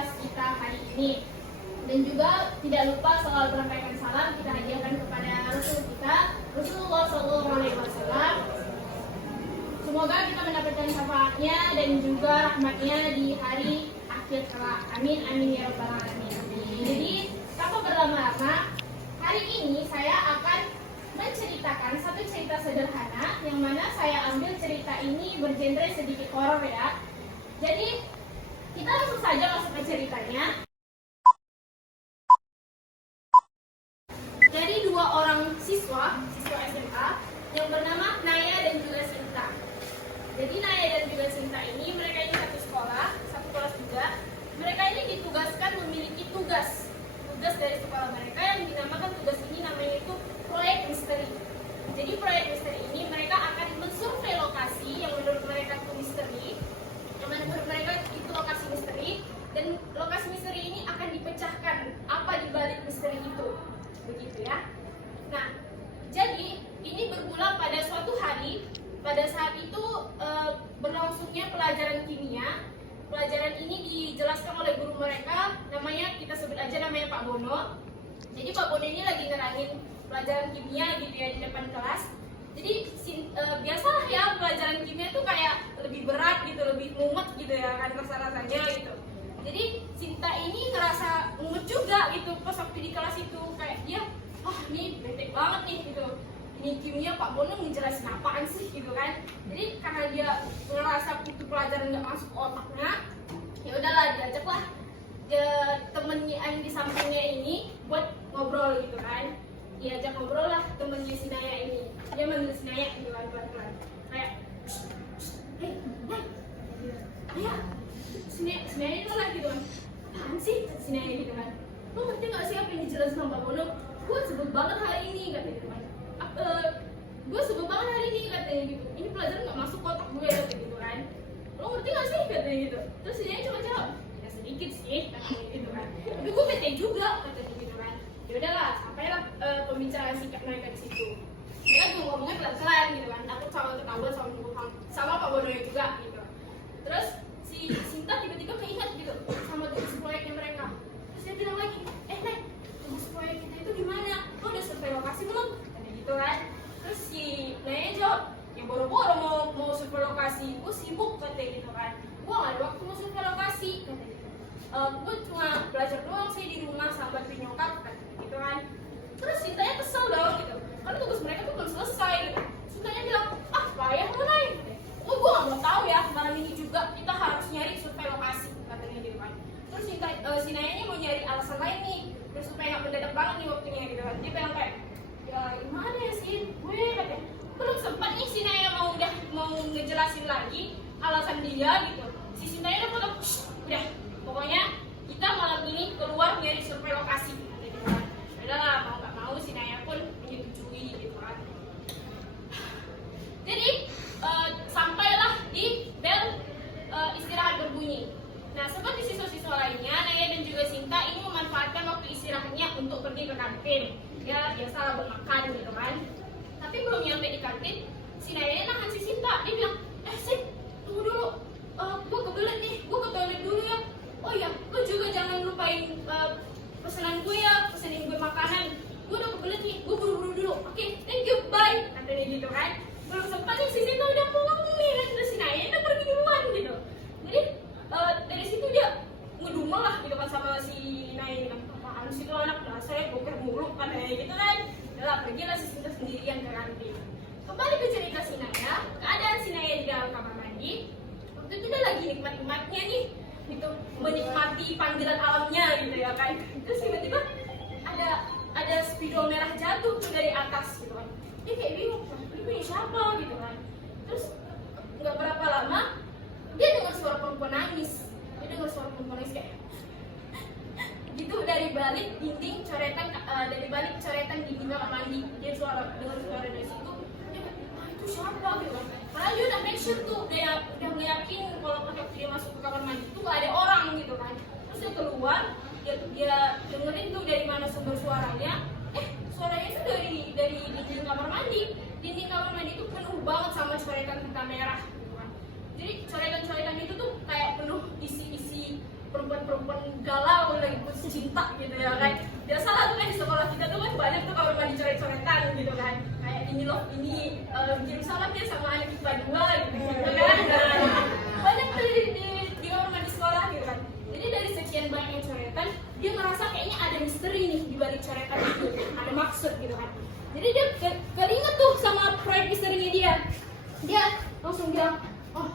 tugas kita hari ini. Dan juga tidak lupa selalu menyampaikan salam kita hadiahkan kepada Rasul kita, Rasulullah SAW. Semoga kita mendapatkan syafaatnya dan juga rahmatnya di hari akhir kelak. Amin, amin ya rabbal alamin. Jadi tanpa berlama-lama, hari ini saya akan menceritakan satu cerita sederhana yang mana saya ambil cerita ini bergenre sedikit horor ya. Jadi kita langsung saja masuk ke ceritanya. Jadi dua orang siswa SMA yang bernama Naya dan juga Sinta. Jadi Naya dan juga Sinta ini mereka ini satu sekolah, satu kelas juga. Mereka ini ditugaskan memiliki tugas dari sekolah mereka yang dinamakan tugas ini namanya itu proyek misteri. Jadi proyek misteri ini mereka akan mensurvei lokasi yang menurut mereka itu misteri, yang menurut mereka itu lokasi misteri, dan lokasi misteri ini akan dipecahkan apa di balik misteri itu, begitu ya. Nah, jadi ini bermula pada suatu hari. Pada saat itu berlangsungnya pelajaran kimia. Pelajaran ini dijelaskan oleh guru mereka, namanya kita sebut aja namanya Pak Bono. Jadi Pak Bono ini lagi nerangin pelajaran kimia gitu ya di depan kelas. Jadi biasalah ya pelajaran kimia tuh kayak lebih berat gitu, lebih mumet gitu ya kan rasa-rasanya gitu. Jadi Sinta ini ngerasa mumet juga gitu pas waktu di kelas itu, kayak dia ini bete banget nih gitu. Ini kimia Pak Bono ngejelasin apaan sih gitu kan. Jadi karena dia ngerasa itu pelajaran nggak masuk otaknya, ya udahlah diajaklah temennya yang di sampingnya ini buat ngobrol gitu kan. Diajak ngobrol lah temennya si Naya ini. Dia manggil si Naya gitu kan pelan-pelan. Kayak Naya, si Naya itu lah gitu kan. Apaan sih si Naya gitu kan. Lo ngerti nggak sih apa yang dijelasin sama Pak Bono? Gue sebel banget hari ini katanya gitu kan. Gue sebel banget hari ini katanya gitu. Ini pelajaran nggak masuk kotak gue katanya gitu kan. Lo ngerti nggak sih katanya gitu. Terus dia cuma jawab, ya sedikit sih katanya gitu kan. Tapi gue bete juga katanya gitu kan. Ya udahlah, sampailah pembicaraan singkat mereka di situ. Mereka juga ngomongnya pelan-pelan gitu kan. Takut sama ketawa sama Pak Bono juga gitu. Terus si Sinta tiba-tiba keinget gitu sama tugas proyeknya mereka. Terus dia bilang lagi, Nek, tugas proyek kita itu gimana? Lo udah survei lokasi belum? Gitu kan. Terus si Naya jawab, ya boro-boro mau survei lokasi, gue sibuk katanya gitu kan. Gue gak ada waktu mau survei lokasi katanya gitu. Gue cuma belajar doang sih di rumah sama bantuin nyokap katanya gitu kan. Terus Sintanya kesel dong gitu, karena tugas mereka tuh belum selesai gitu. Sintanya bilang, payah lo Nay. Gue gak mau tahu ya, malam ini juga kita harus nyari survei lokasi katanya gitu kan. Terus si Naya ini mau nyari alasan lain nih, biar supaya gak mendadak banget nih waktunya gitu kan. Dia bilang kayak, ya gimana ya sih, gue katanya belum sempat nih si Naya mau ngejelasin lagi alasan dia gitu. Si Sintanya udah potong, udah pokoknya kita malam ini keluar nyari survei lokasi gitu kan. Udahlah, mau nggak mau si Naya pun menyetujui gitu kan. Jadi sampailah di bel istirahat berbunyi. Nah, seperti siswa-siswa lainnya, Naya dan juga Sinta ini memanfaatkan waktu istirahatnya untuk pergi ke kantin. Ya, biasa bermakan gitu kan. Tapi belum nyampe di kantin, si Naya nahan si Sinta. Dia bilang, Sin, tunggu dulu. Gue kebelet nih, gue ke toilet dulu ya. Oh iya, lu juga jangan lupain pesanan gue ya, pesanin gue makanan. Gue udah kebelet nih, gue buru-buru dulu. Oke, thank you, bye. Katanya gitu kan. Belum sempat nih si Sinta udah pulang nih, dan si Naya udah pergi duluan gitu. Jadi dari situ dia ngedumel lah gitu kan sama si Naya kan. Apaan sih tuh anak dasar boker mulu katanya gitu kan. Udah pergilah si Sinta sendirian ke kantin. Kembali ke cerita si Naya, keadaan si Naya di dalam kamar mandi. Waktu itu dia lagi nikmat-nikmatnya nih gitu, menikmati panggilan alamnya gitu ya kan. Terus tiba-tiba ada spidol merah jatuh tuh dari atas gitu kan. Dia kayak bingung, ini punya siapa gitu kan. Terus nggak berapa lama dia dengar suara perempuan nangis. Kayak gitu dari balik coretan dinding kamar mandi. Dia dengar suara dari situ. Dia itu siapa gitu kan. Karena dia udah make sure tuh, udah ngeyakin kalau waktu dia masuk ke kamar mandi itu gak ada orang gitu kan. Terus dia keluar, dia dengerin tuh dari mana sumber suaranya. Suaranya itu dari dinding kamar mandi. Dinding kamar mandi itu penuh banget sama coretan pita merah gitu kan. Jadi coretan-coretan itu tuh kayak penuh isi perempuan-perempuan galau lagi putus cinta gitu ya kan. Biasalah tuh kan di sekolah kita tuh kan banyak tuh kamar mandi coret-coretan gitu kan. Kayak ini loh, ini kirim salam ya sama anak IPA 2 gitu kan. Nah, banyak tuh di kamar mandi sekolah gitu kan. Jadi dari sekian banyak coretan, dia merasa kayaknya ada misteri nih di balik coretan itu, ada maksud gitu kan. Jadi dia keinget tuh sama proyek misterinya dia. Dia langsung bilang, oh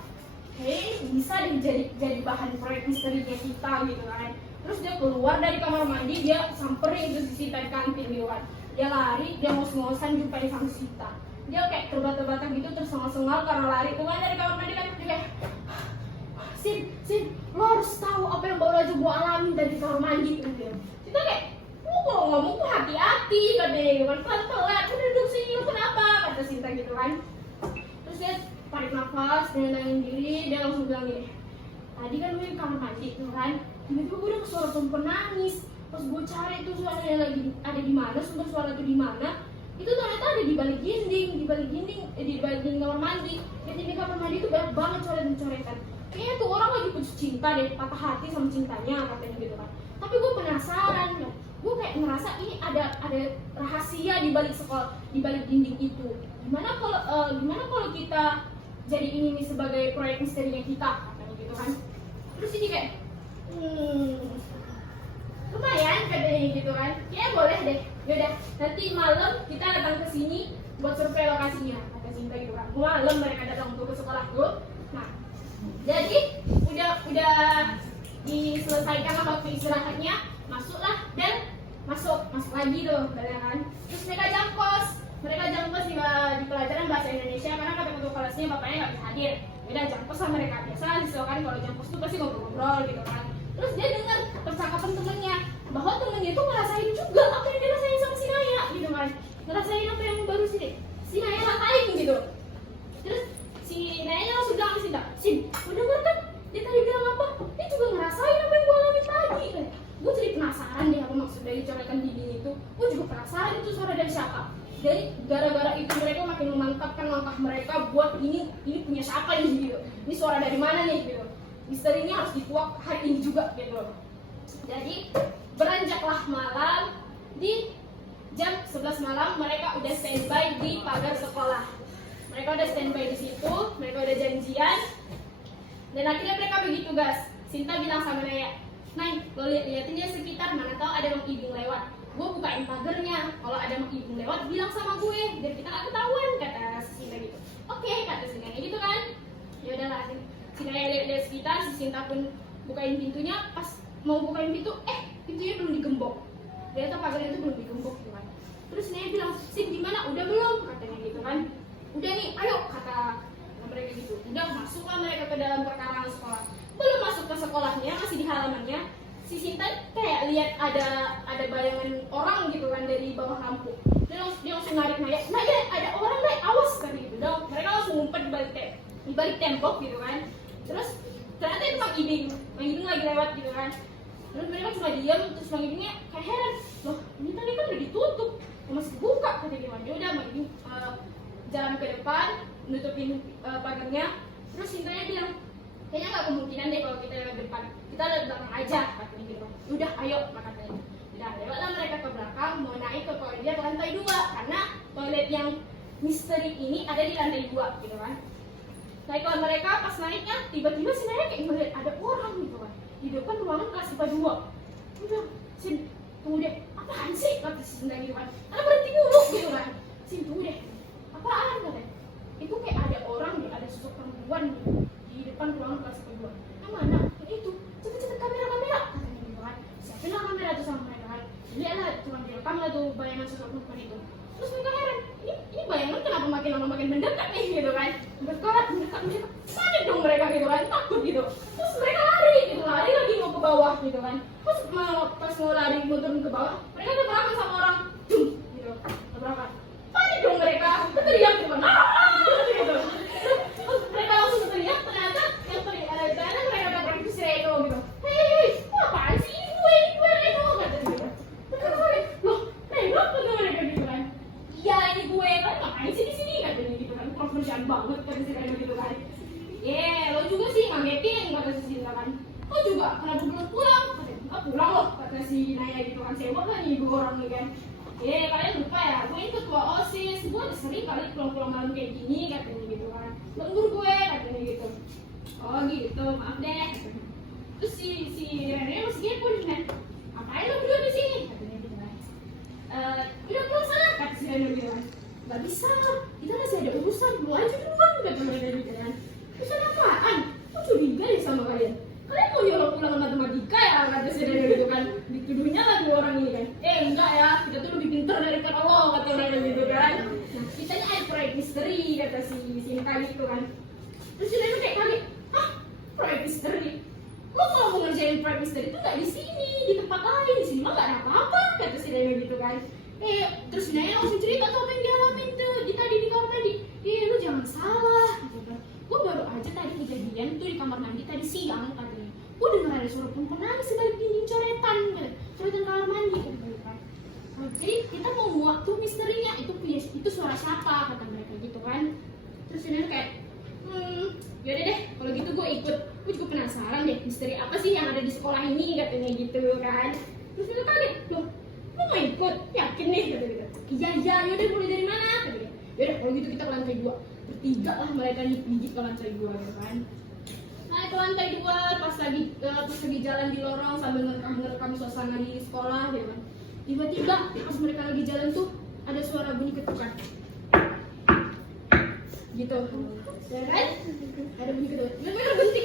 kayaknya bisa deh jadi bahan proyek misterinya kita gitu kan. Terus dia keluar dari kamar mandi, dia samperin itu si Sita di kantin gitu kan. Dia lari, dia ngos-ngosan jumpain sama Sita. Dia kayak terbata-bata gitu, tersengal-sengal karena lari tuh kan dari kamar mandi kan. Dia kayak, Sin, lo harus tahu apa yang baru aja gue alami dari kamar mandi kan dia. Sita kayak, lu kalau ngomong tuh hati-hati katanya gitu kan, pelan-pelan, udah duduk sini, lu kenapa? Kata Sinta gitu kan. Terus dia tarik nafas, dia nenangin diri, dia langsung bilang gini, tadi kan gue di kamar mandi tuh kan, tiba-tiba gue udah suara perempuan nangis. Pas gue cari tuh suaranya lagi ada di mana, sumber suara itu di mana, itu ternyata ada di balik dinding kamar mandi. Dan di kamar mandi itu banyak banget coretan-coretan. Kayaknya tuh orang lagi putus cinta deh, patah hati sama cintanya katanya gitu kan. Tapi gue penasaran ya, gue kayak ngerasa ini ada rahasia di balik sekolah, di balik dinding itu. Gimana kalau kita jadi ini nih sebagai proyek misterinya kita katanya gitu kan. Terus ini kayak lumayan katanya gitu kan. Ya boleh deh. Yaudah, nanti malam kita datang ke sini buat survei lokasinya kata Sinta gitu kan. Malam mereka datang untuk ke sekolah tuh. Nah, jadi udah diselesaikan waktu istirahatnya, masuklah dan masuk lagi tuh kan. Terus mereka jam kos di pelajaran bahasa Indonesia karena kata ketua kelasnya bapaknya nggak bisa hadir. Udah jam kos sama mereka biasa kan kalau jam kos tuh pasti ngobrol-ngobrol gitu kan. Terus dia dengar percakapan temennya bahwa temennya tuh ngerasain juga apa yang dirasain sama si Naya gitu kan. Ngerasain apa yang baru si Naya rasain gitu. Terus si Naya langsung bilang ke Sinta, Sin, lu denger kan dia tadi bilang apa? Dia juga ngerasain apa yang gue alami tadi. Gue jadi penasaran deh apa maksud dari coretan dinding itu. Gue juga penasaran itu suara dari siapa. Jadi gara-gara itu mereka makin memantapkan langkah mereka buat ini punya siapa ini gitu. Ini suara dari mana nih gitu. Misterinya harus dikuak hari ini juga gitu. Jadi beranjaklah malam, di jam 11 malam mereka udah standby di pagar sekolah. Mereka udah standby di situ, mereka udah janjian. Dan akhirnya mereka begitu guys. Sinta bilang sama Naya, Nay, lo liatin dia sekitar, mana tahu ada Mang Ibing lewat. Gue bukain pagarnya, kalau ada Mang Ibing lewat bilang sama gue, biar kita gak ketahuan, kata Sinta gitu. Oke, kata Sinta gitu kan. Ya udahlah, si Naya lihat sekitar, si Sinta pun bukain pintunya. Pas mau bukain pintu, pintunya belum digembok. Ternyata pagarnya itu belum digembok gitu kan. Terus Naya bilang, Sin gimana? Udah belum? Katanya gitu kan. Udah nih, ayo, kata mereka gitu. Udah masuklah mereka ke dalam perkarangan sekolah. Belum masuk ke sekolahnya, masih di halamannya. Si Sinta kayak lihat ada bayangan orang gitu kan dari bawah lampu. Dia langsung narik Naya, Naya ada orang Naya, awas kan gitu. Dong, mereka langsung ngumpet di balik tembok gitu kan. Terus ternyata itu Mang Ibing lagi lewat gitu kan. Terus mereka cuma diam, terus Mang Ibingnya kayak heran, loh ini tadi kan udah ditutup, masih buka katanya gimana. Ya udah Mang Ibing jalan ke depan, nutupin pagarnya. Terus Sintanya bilang, kayaknya nggak kemungkinan deh kalau kita lewat depan, kita lewat belakang aja katanya gitu. Udah ayo katanya. Udah lewatlah mereka ke belakang, mau naik ke toilet lantai 2 karena toilet yang misteri ini ada di lantai 2 gitu kan. Naiklah mereka, pas naiknya tiba-tiba si Naya kayak ngeliat ada orang gitu kan di depan ruangan kelas IPA 2. Udah, Sin, tunggu deh, apaan sih? Kata si Sinta gitu kan. Ada berhenti dulu gitu kan. Sin, tunggu deh, apaan katanya? Itu kayak ada orang nih, ada sosok perempuan di depan ruangan kelas IPA 2. Yang mana? Yang itu, cepet-cepet kamera katanya gitu kan. Siapinlah kamera tuh sama mereka kan. Lihatlah, cuma direkam lah tuh bayangan sosok perempuan itu. Terus mereka heran, ini bayangan kenapa makin lama makin mendekat nih gitu kan. Mendekat, panik dong mereka gitu kan, takut gitu. Terus mereka lari lagi mau ke bawah gitu kan. Pas mau lari mau turun ke bawah, mereka tabrakan sama orang, gitu, tabrakan. Panik dong mereka, teriak gitu kan, gitu. Terus mereka langsung teriak, ternyata mereka tabrak itu si Reno gitu. Hei, apaan sih ini gue Reno kata gitu. Loh, Reno kata mereka gitu kan. Iya ini gue kan, ngapain sih di sini katanya gitu kan. Profesional banget kata si Reno gitu kan. Lo juga sih ngagetin kata si Sinta kan. Kau juga kenapa belum si Naya gitu kan, sewot lah nih gue orang nih kan. Kalian lupa ya, gue ikut ketua OSIS, gue udah sering kali pulang-pulang malam kayak gini katanya gitu kan. Lembur gue katanya gitu. Oh gitu, maaf deh. Terus si Rene masih kepo nih kan. Ngapain lo berdua di sini? Katanya gitu kan. Udah pulang sana, kata si Rene gitu kan. Gak bisa, kita masih ada urusan, lu aja duluan kata mereka gitu kan. Urusan apaan? Aku curiga deh sama kalian. Kalian mau nyolong pulang matematika ya, kata si Rene gitu kan. Dituduhnya lah dua orang ini kan. Enggak ya, kita tuh lebih pintar daripada lo, kata Rene gitu kan. Nah, kitanya ada proyek misteri, kata si Sinta gitu kan. Terus si Rene kayak kaget, hah? Proyek misteri? Lo kalau mau ngerjain proyek misteri itu nggak di sini, di tempat lain. Di sini mah nggak ada apa-apa, kata si Rene gitu kan. Terus Naya langsung cerita tuh apa yang dialamin tuh tadi di kamar tadi. Lu jangan salah gitu kan. Gue baru aja tadi kejadian tuh di kamar mandi tadi siang katanya. Gue dengar ada suara perempuan nangis di balik dinding coretan kamar mandi gitu kan. Jadi kita mau buat tuh misterinya itu suara siapa kata mereka gitu kan. Terus Naya kayak yaudah deh kalau gitu gue ikut. Gue juga penasaran deh misteri apa sih yang ada di sekolah ini katanya gitu kan. Terus dia kaget loh. Lo mau ikut? Yakin nih? Kata dia. Iya, yaudah mulai dari mana? Kata dia. Yaudah kalau gitu kita ke lantai 2. Bertiga lah mereka gigit ke lantai 2 gitu kan. Naik ke lantai 2 pas lagi jalan di lorong sambil ngerekam suasana di sekolah gitu kan. Tiba-tiba pas mereka lagi jalan tuh ada suara bunyi ketukan. Gitu. Ya kan? Ada bunyi ketukan. Mereka berhenti.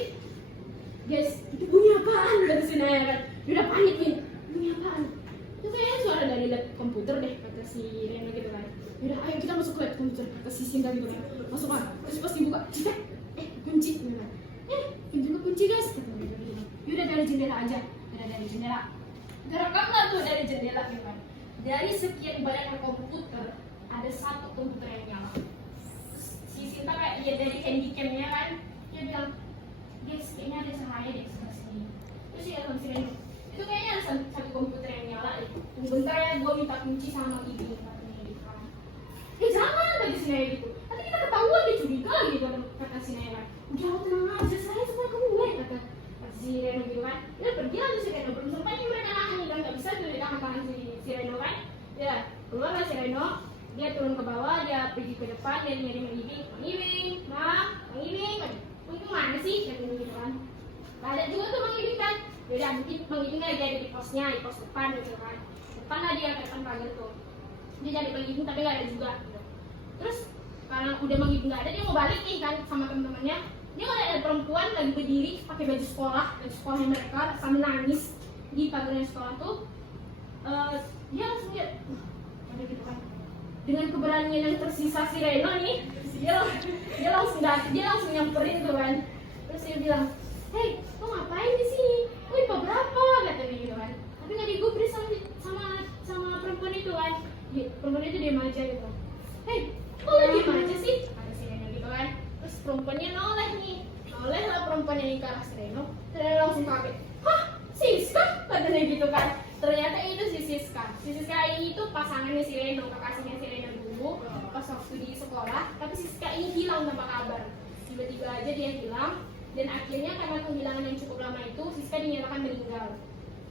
Guys, itu bunyi apaan? Kata si Naya kan. Dia udah panik nih. Bunyi apaan? Itu kayaknya suara dari lab komputer deh, kata si Rena gitu kan. Yaudah ayo kita masuk ke lab komputer, kata si Sinta gitu kan. Masuk kan, terus pas dibuka, cek, kunci gitu kan. Pintu kunci guys, kata dia gitu. Yaudah dari jendela aja, dari jendela. Gerakkan tuh dari jendela gitu kan. Dari sekian banyak komputer, ada satu komputer yang nyala. Si Sinta kayak lihat dari handycamnya kan, dia bilang, guys kayaknya ada cahaya di sebelah sini. Terus dia bilang si Rena, itu kayaknya ada satu komputer yang nyala deh. Bentar ya, gue minta kunci sama ibu katanya gitu kan. Jangan tadi si Naya gitu. Nanti kita ketahuan dia curiga lagi kata si Naya. Udah lo tenang aja, saya semua kamu kata si Reno gitu kan. Ya pergi aja si Reno, belum sempat nih mereka nahan nih kan, nggak bisa tuh dia tahan si Reno kan. Ya keluar lah si Reno, dia turun ke bawah, dia pergi ke depan, dia nyari Mang Ibing, Mang mana sih katanya gitu kan. Gak ada juga tuh Mang Ibing kan. Yaudah mungkin Bang Ibing lagi ada di posnya, di pos depan gitu kan. Depan lah dia ke depan pagar tuh. Dia jadi Bang Ibing tapi gak ada juga gitu. Terus karena udah Bang Ibing gak ada, dia mau balik nih kan sama temen-temennya. Dia ngeliat ada perempuan lagi berdiri pakai baju sekolahnya mereka sambil nangis di pagarnya sekolah tuh. Dia langsung lihat, ada gitu kan. Dengan keberanian yang tersisa si Reno nih, dia langsung nyamperin tuh kan. Terus dia bilang, hei, lo ngapain di sini? Lo IPA berapa? Katanya gitu kan. Tapi nggak digubris sama perempuan itu kan. Perempuan itu diam aja gitu. Hei, kok lo diam aja sih? Kata si Reno gitu kan. Terus perempuannya noleh lah perempuan yang ke arah si Reno. Terus langsung kaget. Hah, Siska? Katanya gitu kan. Ternyata itu si Siska. Si Siska ini tuh pasangannya si Reno, kekasihnya si Reno dulu pas waktu di sekolah. Tapi si Siska ini hilang tanpa kabar. Tiba-tiba aja dia hilang. Dan akhirnya karena kehilangan yang cukup lama itu, Siska dinyatakan meninggal.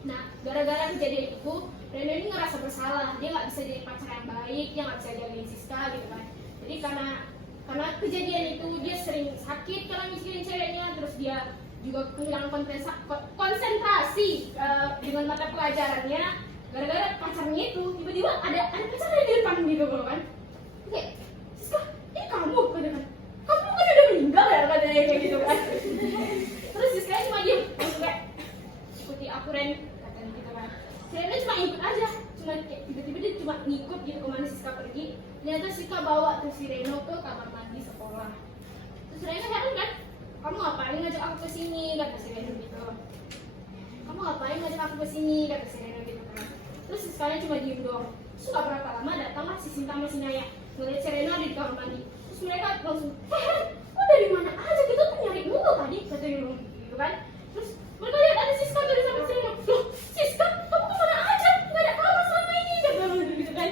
Nah, gara-gara kejadian itu, Reno ini ngerasa bersalah. Dia nggak bisa jadi pacar yang baik, dia nggak bisa jagain Siska gitu kan. Jadi karena kejadian itu dia sering sakit karena mikirin ceweknya, terus dia juga kehilangan konsentrasi dengan mata pelajarannya. Gara-gara pacarnya itu, tiba-tiba ada pacarnya di depan gitu kan. Oke, Siska, ini kamu kan? Kamu kan udah meninggal ya katanya kayak gitu kan. Terus Siska cuma diem, langsung kayak ikuti aku Ren katanya gitu kan. Saya cuma ikut aja, cuma tiba-tiba dia cuma ngikut gitu kemana Siska pergi. Ternyata Siska bawa tuh si Reno ke kamar mandi sekolah. Terus Reno heran kan, kamu ngapain ngajak aku ke sini kata si Reno gitu. Kamu ngapain ngajak aku ke sini kata si Reno gitu kan. Terus Siskanya cuma diem doang. Terus gak berapa lama datanglah si Sinta sama si Naya ngeliat si Reno ada di kamar mandi. Terus mereka langsung, lo dari mana aja? Kita tuh nyari dulu tadi, katanya gitu kan. Terus mereka lihat ada Siska dari sama si Reno. Loh, Siska, kamu kemana aja? Gak ada kabar selama ini, gitu kan.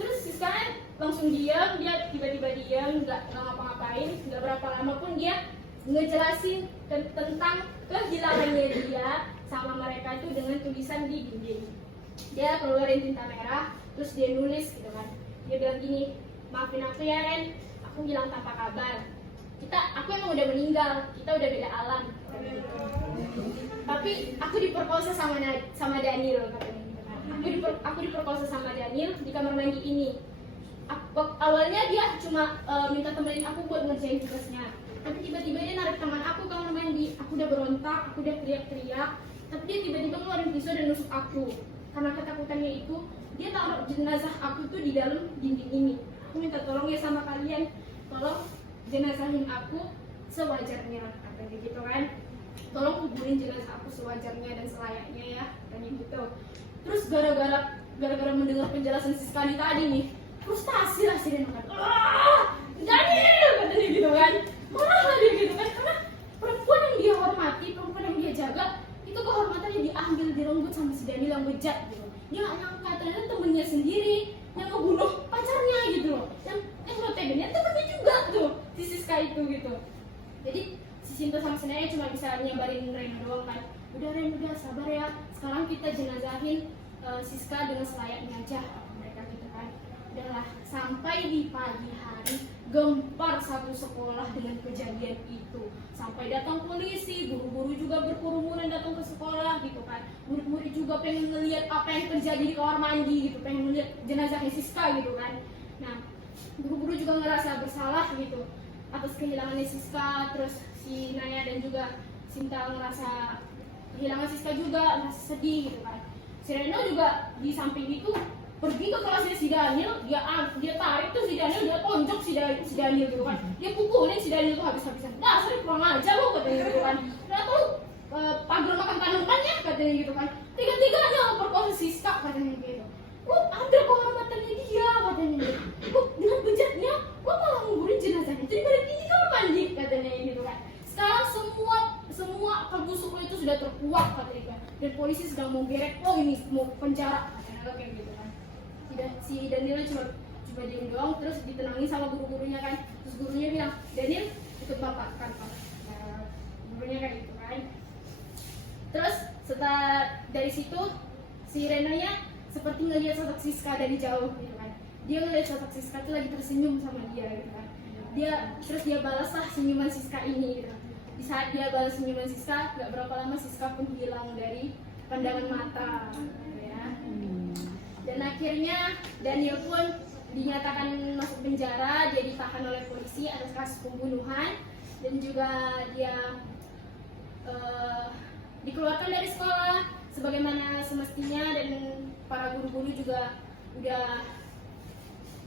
Terus Siska langsung diam, dia tiba-tiba diam, gak ngapa-ngapain. Gak berapa lama pun dia ngejelasin tentang kehilangannya dia sama mereka itu dengan tulisan di dinding. Dia keluarin tinta merah, terus dia nulis gitu kan. Dia bilang gini, maafin aku ya Ren, aku bilang tanpa kabar. Aku emang udah meninggal, kita udah beda alam. Tapi aku diperkosa sama Daniel katanya gitu kan. Aku diperkosa sama Daniel di kamar mandi ini. Awalnya dia cuma minta temenin aku buat ngerjain tugasnya. Tapi tiba-tiba dia narik teman aku ke kamar mandi. Aku udah berontak, aku udah teriak-teriak. Tapi dia tiba-tiba ngeluarin pisau dan nusuk aku. Karena ketakutannya itu, dia taruh jenazah aku tuh di dalam dinding ini. Aku minta tolong ya sama kalian, tolong jenazahin aku sewajarnya, katanya gitu kan. Tolong kuburin jenazah aku sewajarnya dan selayaknya ya, katanya gitu. Terus gara-gara mendengar penjelasan si Skadi tadi nih, frustasi lah si Reno kan. Daniel katanya gitu kan. Marah lah dia gitu kan, karena perempuan yang dia hormati, perempuan yang dia jaga, itu kehormatannya diambil, direnggut sama si Daniel yang bejat gitu. Dia nggak nyangka ternyata temennya sendiri yang ngebunuh pacarnya gitu loh. Yang notabene temennya juga tuh si Siska itu gitu. Jadi si Sinta sama si Naya cuma bisa nyabarin Reno doang kan. Udah Ren, udah sabar ya. Sekarang kita jenazahin Siska dengan selayaknya aja, mereka gitu kan. Udahlah, sampai di pagi hari gempar satu sekolah dengan kejadian itu. Sampai datang polisi, guru-guru juga berkerumunan datang ke sekolah gitu kan. Murid-murid juga pengen ngeliat apa yang terjadi di kamar mandi gitu, pengen ngeliat jenazahnya Siska gitu kan. Nah, guru-guru juga ngerasa bersalah gitu atas kehilangannya Siska. Terus si Naya dan juga Sinta ngerasa kehilangan Siska juga, ngerasa sedih gitu kan. Si Reno juga di samping itu pergi ke kelasnya si Daniel, dia tarik tuh si Daniel, dia tonjok si Daniel gitu kan. Dia pukulin si Daniel tuh habis-habisan. Dasar kurang aja lo katanya gitu kan. Udah tuh pagar makan tanamannya katanya gitu kan. Tiga-tiganya perkosa Siska katanya gitu. Lo ambil kehormatannya dia katanya gitu. Lo dengan bejatnya lo malah nguburin jenazahnya jadi pada ini kamar mandi katanya gitu kan. Sekarang semua akal busuk lo itu sudah terkuak katanya. Dan polisi sedang mau geret, oh ini mau penjara katanya kayak gitu kan. Si Daniel cuma diem doang, terus ditenangin sama guru-gurunya kan. Terus gurunya bilang, Daniel ikut bapak kan pak. Gurunya kan gitu kan. Terus setelah dari situ si Renonya seperti ngelihat sosok Siska dari jauh gitu kan. Dia ngelihat sosok Siska tuh lagi tersenyum sama dia gitu kan. Terus dia balaslah senyuman Siska ini gitu. Di saat dia balas senyuman Siska, gak berapa lama Siska pun hilang dari pandangan mata gitu ya. Dan akhirnya Daniel pun dinyatakan masuk penjara, dia ditahan oleh polisi atas kasus pembunuhan, dan juga dia dikeluarkan dari sekolah sebagaimana semestinya, dan para guru-guru juga udah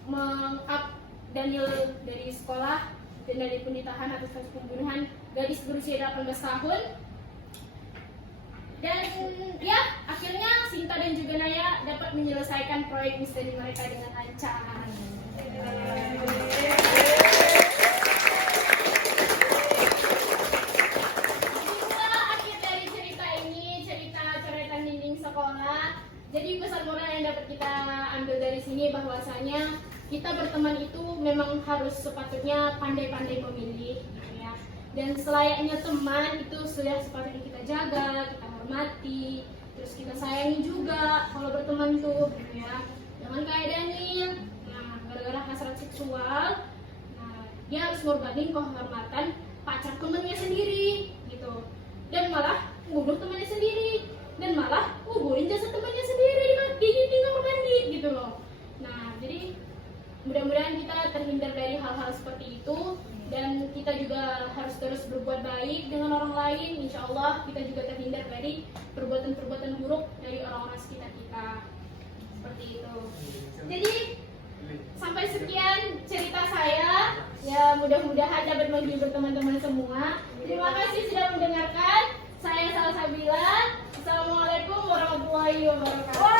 meng-up Daniel dari sekolah, dan Daniel pun ditahan atas kasus pembunuhan gadis berusia 18 tahun. Dan ya, akhirnya Sinta dan juga Naya dapat menyelesaikan proyek misteri mereka dengan lancar. Itulah akhir dari cerita ini, cerita coretan dinding sekolah. Jadi pesan moral yang dapat kita ambil dari sini bahwasanya kita berteman itu memang harus sepatutnya pandai-pandai memilih, gitu ya. Dan selayaknya teman itu sudah sepatutnya kita jaga, kita hormati, terus kita sayangi juga kalau berteman tuh, gitu ya. Jangan kayak Daniel, nah gara-gara hasrat seksual, nah dia harus ngorbanin kehormatan pacar temannya sendiri, gitu. Dan malah ngubuh temannya sendiri, dan malah nguburin jasad temannya sendiri di dinding kamar mandi, gitu loh. Nah jadi mudah-mudahan kita terhindar dari hal-hal seperti itu. Dan kita juga harus terus berbuat baik dengan orang lain. Insya Allah kita juga terhindar dari perbuatan-perbuatan buruk dari orang-orang sekitar kita. Seperti itu. Jadi sampai sekian cerita saya. Ya mudah-mudahan dapat menghibur teman-teman semua. Terima kasih sudah mendengarkan. Saya Salsabila. Assalamualaikum warahmatullahi wabarakatuh.